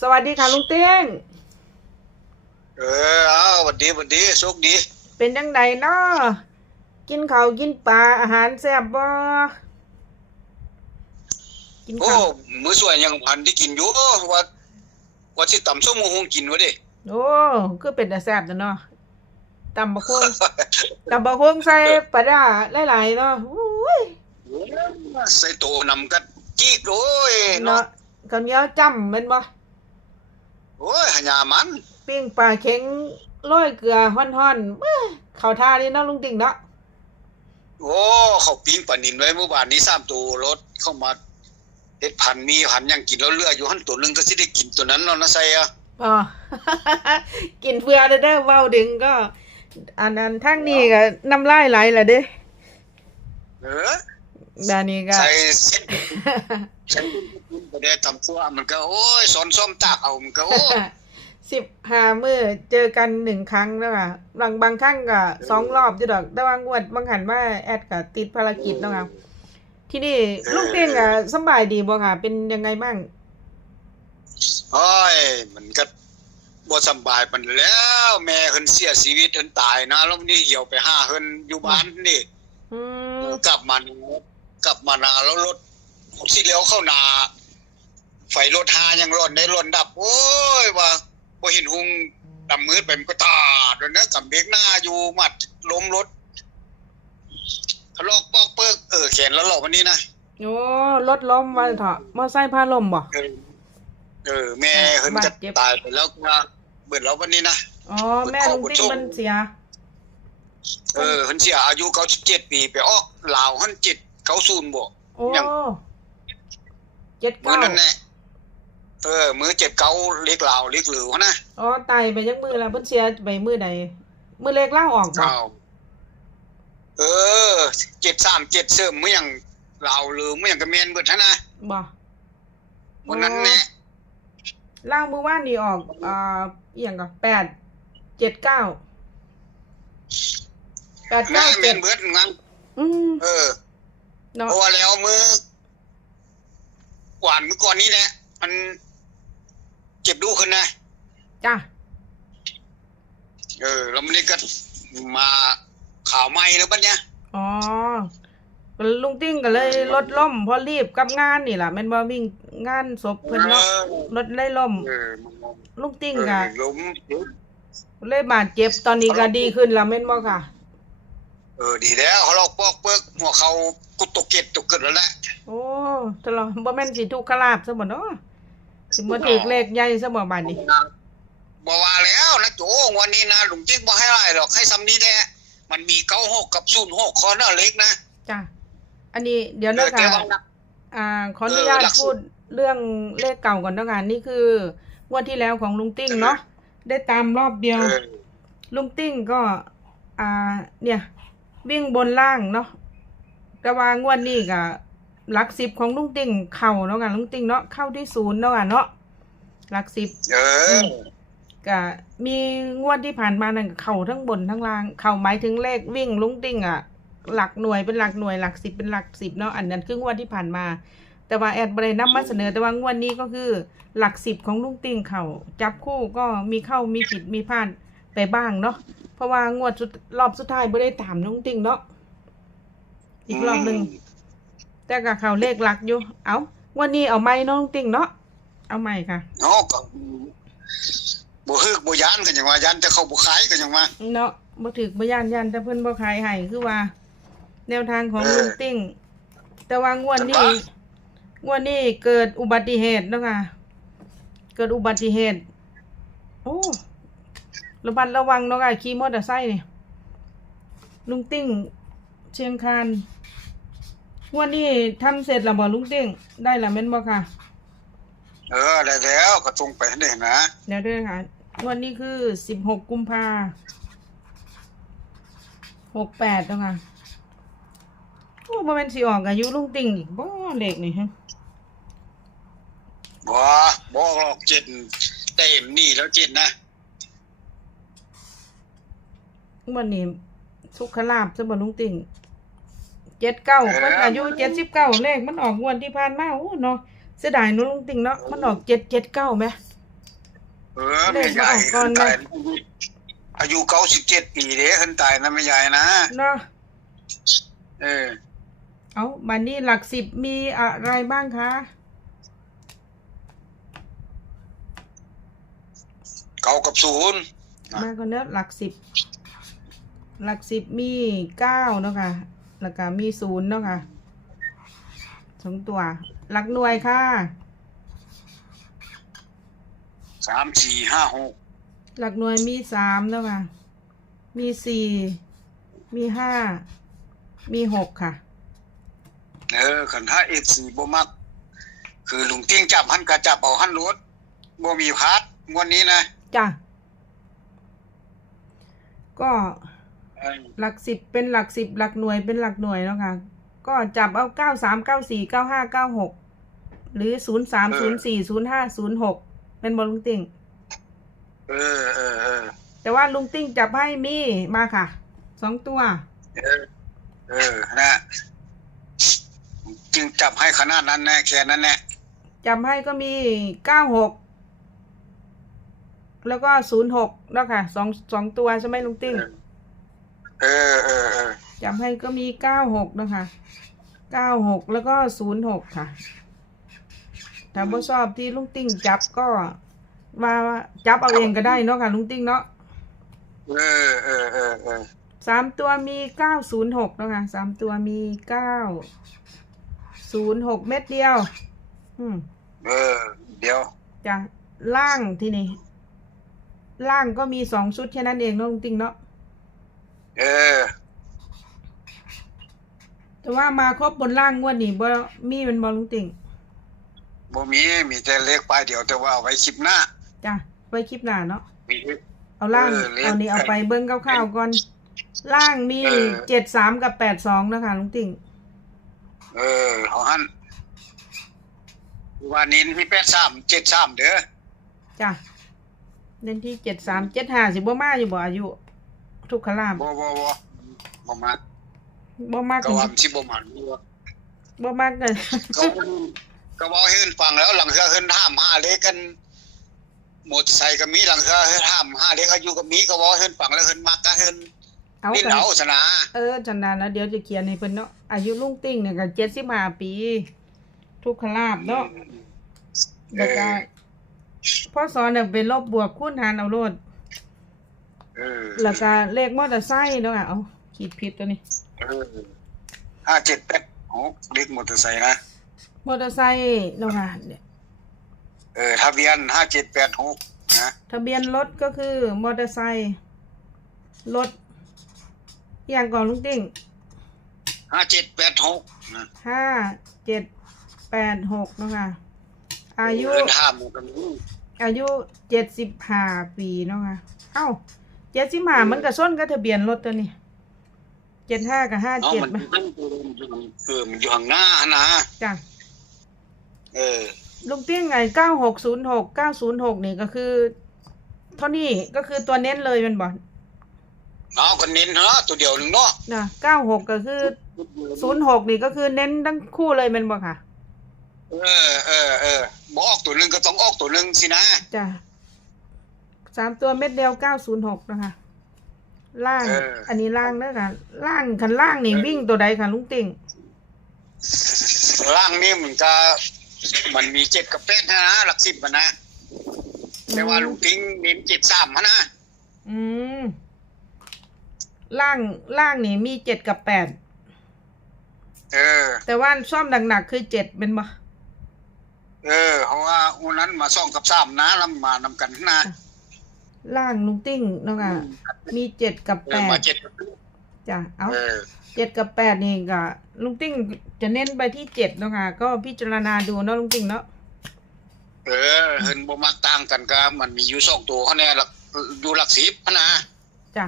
สวัสดีค่ะลุงเต้ง เออเอาหวันดีหวันดีโชคดี เป็นยังไงเนาะกินข้าวกินปลาอาหารแซ่บบ่กินโอ้ข้าวมื้อสวยยังพันที่กินอยู่ว่าว่าสิตำส้มโมงกินวะดิโอ้คือเป็นแต่แซ่บนะเนาะตำบักฮวงตำบักฮวงใส่ปลาร้าหลายๆเนาะอุ้ยใส่โตนำกัดจีกโอ้ยเนาะเนาะข้าวเหนียวจ้ำแม่นบ่ โอ้ยหญามัน ปิ้งปลาเค็งโรยเกลือฮ้อนๆเอ้ยเข้าท่านี่เนาะลุงติ่งเนาะโอ้เขาปิ้งปลานินไว้เมื่อวานนี้สามตัวรถเข้ามาเฮ็ดพันมีพันยังกินแล้วเหลืออยู่หั่นตัวหนึงก็สิได้กินตัวนั้นเนาะนะใส่อะอ๋อ กินเพื่อเด้อเด้อเว้าดึงก็ อันนั้นทั้งนี้ก็น้ำลายไหลล่ะเด้ เออ ดานนี้ก็ใส่เส้นใส่ก็ได้ตำคั่วมันก็โอ้ยสอนส้มตากเอามันก็โอ้สิบห้ามือเจอกันหนึ่งครั้งแล้วค่ะบางบางครั้งก็สองรอบอยู่ดอกแต่ว่างวดบางหันว่าแอดก็ติดภารกิจเนาะค่ะที่นี่ลูกเต้งก็สบายดีบ่ค่ะ เป็นยังไงบ้างโอ้ยมันก็บ่สบายปานแล้ว แม่เพิ่นเสียชีวิตเพิ่นตายนะแล้วนี่เหี่ยวไปห้าเพิ่นอยู่บ้านนี่กลับมา กลับมานาแล้วรถสิเลี้ยวเข้านา ไฟรถหายังร้อนได้ร้อนดับ โอ้ยว่าบ่เห็นหุงดำมืดไปมันก็ตาดแล้วนะกับเบรกหน้าอยู่มัดล้มรถทะลอกปอกเปิกเออแขนแล้วหลอกวันนี้นะโอ้รถล้มมาเถอะมอไซค์พาล้มบ่เออเออแม่เพิ่นจะบาดเจ็บตายไปแล้วก็เบิดแล้ววันนี้นะอ๋อแม่ลุงติ้งมันเสีย เออเพิ่นเสียอายุ97ปีไปออกลาวหัน 7 90บ่โอ้ยังเจ็ดมื้อเก้านั้นแน่เออ มื้อ7 9เล็กลาวเล็กหลือนะอ๋อตายไปยังมือแล้วเพิ่นเสียไปมือใดมือเล็กเล่าออกบ่อ้าวเออ73 7เสริมมื้อหยังลาวหรือมื้อหยังก็แม่นเบิดหั่นนะบ่วันนั้นแน่เล่ามือว่านนี่ออกอ่าอีหยังก็แปดเจ็ดเก้าแปดแม่เก้าแม่เจ็ดนเบิดงั้นอืม เออ เนาะเพราะว่าแล้วมื้อก่อนมื้อก่อนนี้แหละมันเจ็บดูขึ้นนะจ้ะเออแล้วมันนี่ก็มาข่าวใหม่แล้วบัดเนี้ยอ๋อลุงติ้งก็เลยรถล่มเพราะรีบกับงานนี่ล่ะแม่นบ่วิ่งงานศพเพิ่นเนาะรถเลยล่มเออมันลุงติ้งเอก็อล้มเลยบาดเจ็บตอนนี้ก็ดีขึ้นแล้วแม่นบ่ค่ะ เออดีแล้วเขาลอกปอกเปิกหัวเขากุตกเก็ดตกเกิดแล้วแหละโอ้ตลอดบ่แม่นสิทุกขลาบซะบ่เนาะสิบ่ถูกเลขใหญ่ซะบ่บาดนี้บ่ว่าแล้วนะโจวันนี้นะลุงจิ๊กบ่ให้ไรหรอกให้ซ้ำนี้แหละมันมีเก้าหกกับศูนย์หกคอเนอเล็กนะจ้ะอันนี้เดี๋ยวเอนะอแต่คะว่าอ่าขออนุญาตเออหลักสูพูตดรเรื่องเลขเก่าก่อนนะคะนี่คืองวดที่แล้วของลุงติ้งเนาะได้ตามรอบเดียวเออลุงติ้งก็ อ่า เนี่ย วิ่งบนล่างเนาะแต่ว่างวดนี้ก็หลักสิบของลุงติ้งเข่าเนาะกันลุงติ้งเนาะเข้าที่ศูนย์เนาะกันเนาะหลักสิบเออก็มีงวดที่ผ่านมานั่นก็เข่าทั้งบนทั้งล่าง เข่าหมายถึงเลขวิ่งลุงติ้งอะ หลักหน่วยเป็นหลักหน่วยหลักสิบเป็นหลักสิบเนาะอันนั้นคืองวดที่ผ่านมา แต่ว่าแอดบริณนำมาเสนอแต่ว่างวดนี้ก็คือ หลักสิบของลุงติ้งเข่าจับคู่ก็มีเข้ามีผิดมีพลาด ไปบ้างเนาะเพราะว่างวดสุดรอบสุดท้ายไม่ได้ตามลุงติ้งเนาะอีกรอบหนึ่งแต่ก็เข่าเลขหลักอยู่ เอางวันนี้เอาไม้น้องติ้งเนาะเอาไม้ค่ะเนาะก็บ่ฮึกบ่ยานกันอย่างว่ายันแต่เขาบ่ขายกันอย่างว่าเนาะบ่ถึกบ่ย่านย่านแต่เพิ่นบ่ขายให้คือว่า แนวทางของเออลุงติ้งแต่ว่างวดนี้แต่ว่างวดนี้เกิดอุบัติเหตุเนาะค่ะ เกิดอุบัติเหตุ โอ้ ระบัดระวังเนาะค่ะขี่มอเตอร์ไซค์นี่ลุงติ้งเชียงคานงวดนี้ทำเสร็จแล้วบ่ลุงติ้งได้แล้วแม่นบ่ค่ะ เออได้แล้วก็ตรงไปนี่นะเดี๋ยวเด้อค่ะงวันนี้คือสิบหกกุมภาหกแปดแล้วค่ะโอ้บ่แม่นสิออกอายุลุงติ่งอีกบ่เลขนี่ฮะบ่บ่หรอกเจ็ดเต็มนี่แล้วเจ็ดนะ วันนี้สุขลาบซะบ่ลุงติ่งเจ็ดเก้าเพิ่นอายุเจ็ดสิบเก้าเลขมันออกงวดที่ผ่านมาโอ้เนาะเสียดายเนาะลุงติ่งเนาะมันออกเจ็ดเจ็ดเก้าไหมเออแม่ใหญ่เลขมาออกก่อนนะตายอายุเก้าสิบเจ็ดปีเด้ขึ้นตายนะแม่ใหญ่นะเนาะเออเอาบันนี้หลักสิบมีอะไรบ้างคะเก้ากับศูนย์อะมาก่อนเนอะหลักสิบ หลักสิบมีเก้าเนาะค่ะแล้วก็มีศูนย์เนาะค่ะสองตัว หลักหน่วยค่ะสามสี่ห้าหกหลักหน่วยมีสามเนาะค่ะมีสี่มีห้ามีหกค่ะ เออขันห้าเอ็ดสี่บ่มัก คือลุงเตี้ยงจับหันกะจับเอาหันรถบ่มีพัดงวดนี้นะ จ้ะ ก็เออ หลักสิบเป็นหลักสิบหลักหน่วยเป็นหลักหน่วยเนาะค่ะ ก็จับเอาเก้าสามเก้าสี่เก้าห้าเก้าหกหรือศูนย์สามศูนย์สี่ศูนย์ห้าศูนย์หกเป็นบอลลุงติ้งเออเออเออแต่ว่าลุงติ้งจับให้มีมาค่ะ สองตัว เออ เออนะจึงจับให้ขนาดนั้นแน่แค่นั้นแน่จับให้ก็มีเก้าหกแล้วก็ศูนย์หกแล้วค่ะสองสองตัวใช่ไหมลุงติ้ง เออเออเออจับให้ก็มีเก้าหกนะคะเก้าหกแล้วก็ศูนย์หกค่ะถ้าบ่ชอบที่ลุงติ้งจับก็ว่าจับเอาเองก็ได้เนาะค่ะ ลุงติ้งเนาะเออเออเออเออสามตัวมีเก้าศูนย์หกนะคะสามตัวมีเก้าศูนย์หกเม็ดเดียว อืมเออ เดี๋ยวจ้ะล่างที่นี่ล่างก็มีสองชุดแค่นั้นเองเนาะลุงติ้งเนาะ เออ แต่ว่ามาครบบนล่างงวดนี้บ่มีเป็นบอลุงติ้งบ่มีมีแต่เลขปลายเดียวแต่ว่าเอาไว้คลิปหน้าจ้ะไว้คลิปหน้าเนาะมีเอาล่างเออเลขเอานี่เอาไปเบิ้งคร่าวๆก่อน ล่างมีเออเจ็ดสามกับแปดสองนะคะลุงติ่ง เออเอาหันวันนี้มีแปดสามเจ็ดสามเด้อจ้ะเน้นที่เจ็ดสามเจ็ดห้าสิบ่มาอยู่บ่อายุ ทุกขลามบ่บ่บ่บ่มาบ่มากก็ว่ามันสิบ่มาบ่บ่มากเลยก็ก็บ่ให้เพิ่นฟังแล้วหลังเฮือเพิ่นถามหาเลขกันมอเตอร์ไซค์ก็มีหลังเฮือเพิ่นถามหาเลขอายุก็มีก็บ่ให้เพิ่นฟังแล้วเพิ่นมักก็เพิ่นเอานี่กันเหนาซะนะเออจันดาแล้วเดี๋ยวจะเขียนให้เพิ่นเนาะอายุลุงติ่งเนี่ยก็เจ็ดสิบห้าปี ทุกขลาบเนาะแล้วก็พ่อสอนเนี่ยเป็นลบบวกคูณหารเอาโลดเออ แล้วก็เลขมอเตอร์ไซค์เนาะค่ะเอาขีดผิดตัวนี้เออห้าเจ็ดแปดหกเลขมอเตอร์ไซค์นะ มอเตอร์ไซค์เนาะค่ะเนี่ยเออทะเบียนห้าเจ็ดแปดหกนะทะเบียนรถก็คือมอเตอร์ไซค์รถอหย่างก่อนลุงติ้งห้าเจ็ดแปดหกนะห้าเจ็ดแปดหกเนาะค่ะอายุเพิ่นถามกันนี้อายุเจ็ดสิบห้าปีเนาะค่ะเอ้า เจ็ดสิบห้ามันก็ส้นกับทะเบียนรถตัวนี้เจ็ดห้ากับห้าเอาเจ็ดมันมาอยู่เออมันอยู่ข้างหน้านะจ้ะเออลุงติ้งไงเก้าหกศูนย์หกเก้าศูนย์หกนี่ก็คือ เท่านี้ก็คือตัวเน้นเลยแมันบอกเอากันเน้นเนาะตัวเดียวหนึงเนาะนะเก้าหกก็คือศูนย์หกนี่ก็คือเน้นทั้งคู่เลยแมันบอกค่ะ เออเออเออบ่ออกตัวหนึงก็ต้องออกตัวหนึงสินะจ้ะ สามตัวเม็ดเดียวเก้าศูนย์หกนะคะล่าง เอออันนี้ล่างเด้อค่ะล่างคันล่างนี่วิ่งตัวใดค่ะลุงติ่งล่างนี่มันก็มันมีเจ็ดกับแปดนะนะหลักสิบมันนะแต่ว่าลูกทิ้งเน้นเจ็ดสามนะอืมล่างล่างนี่มีเจ็ดกับแปดเออ แต่ว่าซ่อมหนักๆคือเจ็ดเป็นบ่ เออเพราะว่าวันนั้นมาส่องกับสามนะแล้วมานำกันนะ ล่างลุงติ้งเนาะค่ะมีเจ็ดกับเอแปอดมาเจ็ดกับจ้ะเอาเออเจ็ดกับแปดนี่ก็ลุงติ้งจะเน้นไปที่เจ็ดเนาะค่ะก็พิจารณาดูเนาะลุงติ้งเนาะเออเห็นบ่มักต่างกันก็มันมีอยู่สองตัวเขาแน่หลักอยู่หลักสิบพะนะจ้ะ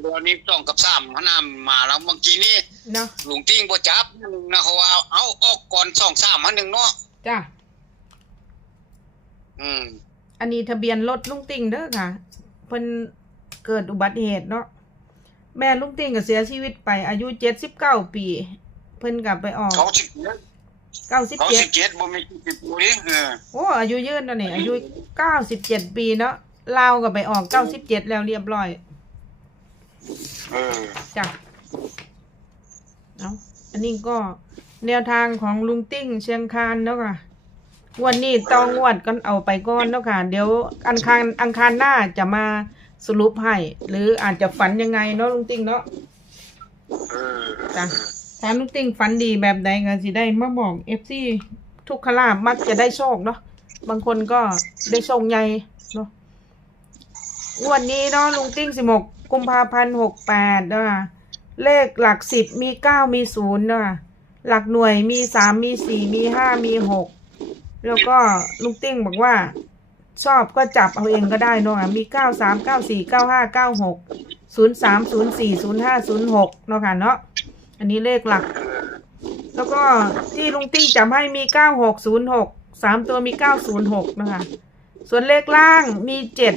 เดี๋ยวนี้สองกับสามพะนะมาแล้วเมื่อกี้นี้เนาะลุงติ้งบ่จับนะเขาว่าเอาออกก่อนสองสามอันหนึ่งเนาะจ้ะอืม อันนี้ทะเบียนรถลุงติ้งเด้อค่ะ เพิ่นเกิดอุบัติเหตุเนาะแม่ลุงติ้งก็เสียชีวิตไป อายุเจ็ดสิบเก้าปี เพิ่นกลับไปออกเขาสิเก้าสิบเขาเจ็ดสิเจ็ดบ่มีสิบปุ๋ยเออโอ้อายุยืนแล้วนี่อายุเก้าสิบเจ็ดปีเนาะลาวก็ไปออกเก้าสิบเจ็ดแล้วเรียบร้อยเออจ้ะเอาอันนี้ก็แนวทางของลุงติ้งเชียงคานเนาะค่ะ งวันนี้ต้องงวดกันเอาไปก่อนเนาะค่ะ เดี๋ยวอังคารอังคารหน้าจะมาสรุปให้ หรืออาจจะฝันยังไงเนาะลุงติ้งเนาะจ้ะถ้าลุงติ้งฝันดีแบบใดก็สิได้มาบอกเอฟซีทุกขลาบมักจะได้โชคเนาะบางคนก็ได้โชคใหญ่เนาะงวันนี้เนาะลุงติ้งสิบหกกุมภาพันธ์หกแปดเนาะเลขหลักสิบมีเก้ามีศูนย์เนาะหลักหน่วยมีสามมีสี่มีห้ามีหก แล้วก็ลุงติ้งบอกว่า ชอบก็จับเอาเองก็ได้เนาะมีเก้าสามเก้าสี่เก้าห้าเก้าหกศูนย์สามศูนย์สี่ศูนย์ห้าศูนย์หกเนาะค่ะเนาะอันนี้เลขหลัก แล้วก็ที่ลุงติ้งจำให้มีเก้าหกศูนย์หกสามตัวมีเก้าศูนย์หกนะคะส่วนเลขล่างมีเจ็ด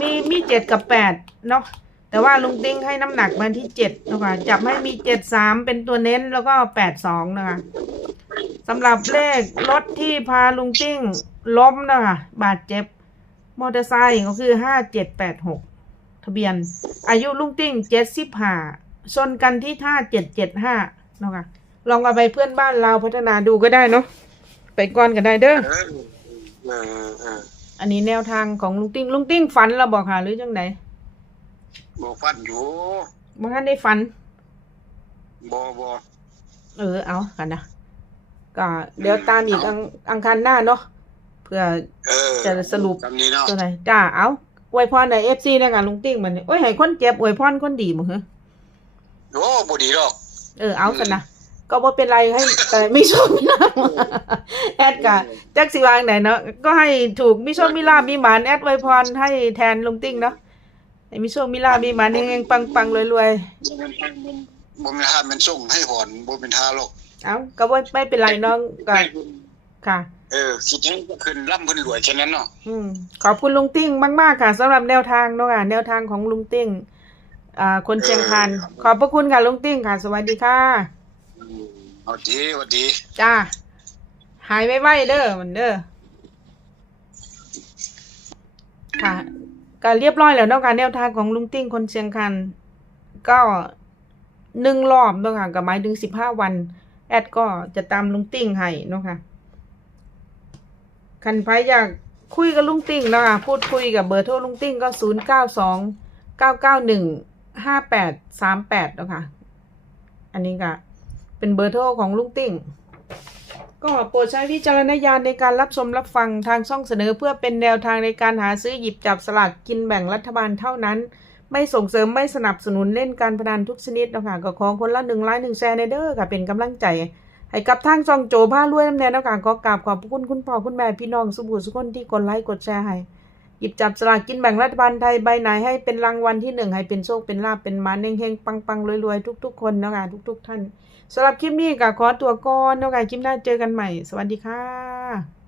มีมีเจ็ดกับแปดเนาะ แต่ว่าลุงติ้งให้น้ำหนักมาที่เจ็ดนะคะจับให้มีเจ็ดสามเป็นตัวเน้นแล้วก็แปดสองนะคะสำหรับเลขรถที่พาลุงติ้งล้มนะคะบาดเจ็บมอเตอร์ไซค์ก็คือห้าเจ็ดแปดหกทะเบียน อายุลุงติ้งเจ็ดสิบห้าชนกันที่ท่าเจ็ดเจ็ดห้าเนาะค่ะลองเอาไปเพื่อนบ้านเราพัฒนาดูก็ได้เนาะไปก่อนก็ได้เด้อเออเออเอออันนี้แนวทางของลุงติ้งลุงติ้งฝันเราบอกค่ะหรือจังได บ่ฟันอยู่บ่ทันได้ฝันบ่บ่เออเอากันนะก็เดี๋ยวตามอีกอังอังคารหน้าเนาะเพื่อเออจะสรุปคำนี้เนาะตัวไหนจ้าเอาอวยพรในเอฟซีในการลุงติ้งมันนี่โอ้ยให้คนเจ็บอวยพรคนดีมั้งเหรอโอ้บ่ดีหรอก เออเอากันนะก็บ่เป็นไรให้แต่ไม่ชอบไม่ลาบแอดกะจักสิวางไหนเนาะก็ให้ถูกมิโชคมิลาบมีหมานแอดอวยพรให้แทนลุงติ้งเนาะ ให้มิโชคมิลาบมีหมานเฮงๆปังๆรวยบ่เป็นท่ามันส่งให้หอนบ่เป็นท่าหรอกๆเอาก็บ่ไม่เป็นไรน้องก็ค่ะ เออคิดให้ขึ้นร่ำเพิ่นรวยแค่นั้นเนาะอืมขอบคุณลุงติ้งมากๆค่ะสำหรับแนวทางเนาะค่ะแนวทางของลุงติ้งอ่าคนเชียงคานขอบพระคุณค่ะลุงติ้งค่ะ สวัสดีค่ะ อืมเอาดีเอาดี จ้า หายไวๆเด้อมันเด้อค่ะ ก็เรียบร้อยแล้วเนาะค่ะแนวทางของลุงติ้งคนเชียงคานก็หนึ่งรอบเนาะค่ะก็หมายถึงสิบห้าวัน แอดก็จะตามลุงติ้งให้เนาะค่ะคันไพอยากคุยกับลุงติ้งเนาะคะพูดคุยกับเบอร์โทรลุงติ้งก็ศูนย์เก้าสองเก้าเก้าหนึ่งห้าแปดสามแปดเนาะค่ะอันนี้ก็เป็นเบอร์โทรของลุงติ้ง ก็โปรดใช้วิจารณญาณในการรับชมรับฟังทางช่องเสนอเพื่อเป็นแนวทางในการหาซื้อหยิบจับสลากกินแบ่งรัฐบาลเท่านั้น ไม่ส่งเสริมไม่สนับสนุนเล่นการพนันทุกชนิดนะคะก็ขอคนละหนึ่งไลค์หนึ่งแชร์ในเด้อค่ะเป็นกำลังใจให้กับทางช่องโจผ้ารวยน้ำแนวนะคะขอกราบขอบพระคุณคุณพ่อคุณแม่พี่น้องสุบุสุคนที่กดไลค์กดแชร์ให้หยิบจับสลากกินแบ่งรัฐบาลไทยใบไหนให้เป็นรางวัลที่หนึ่งให้เป็นโชคเป็นลาภเป็นมาเฮงๆปังๆรวยๆทุก ๆ คนนะคะทุก ๆ ท่าน สำหรับคลิปนี้ก็ขอตัวก่อนเนาะคะคลิปหน้าเจอกันใหม่ สวัสดีค่ะ